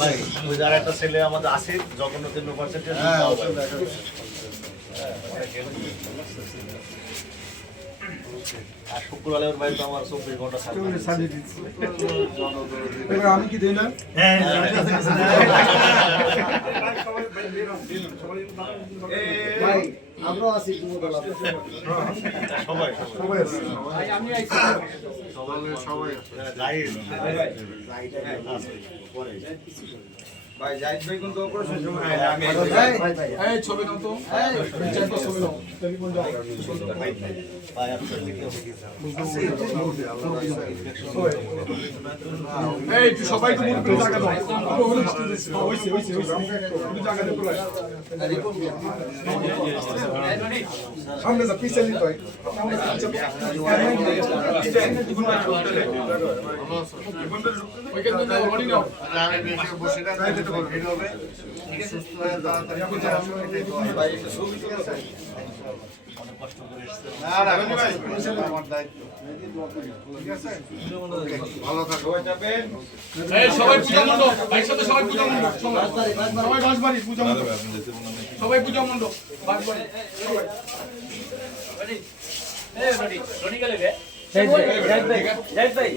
ভাই ওই যার একটা ছেলে আমাদের আছে জঘন্য 3% আর শুক্রবারের ভাই তো আমার 24 ঘন্টা আমি কি দেই না? ভাই আমরাও আছি সবাই ভাই আমি আইছি সবাই ভাই জাহিদ ভাই কোন তো অপারেশন সময় আমি এই ছবি নাও তো এই চারটা ছবি নাও টেলিফোন দাও ভাই আপনাদের কি হবে এই তুই সবাই তো মুরব্বি জায়গা দাও হইছে একটু জায়গা দে তোলা সামনে যা পিছে নিতে হয় ওইখানে তো রনি নাও বসে না যেতে পারবে ভিড় হবে সুস্থ হয়ে তাড়াতাড়ি ভাই একটু ছবি তুলতে অনেক কষ্ট করে এসেছেন না ভাই আমার দায়িত্ব ঠিক আছে ভালো থাকো যাবেন এই সবাই পূজা মণ্ডপ একসাথে সবাই পূজা মণ্ডপ সবাই বাসবাড়ি পূজা মণ্ডপ সবাই পূজা মণ্ডপ বাসবাড়ি সবাই রনি গেলে রে জাহিদ ভাই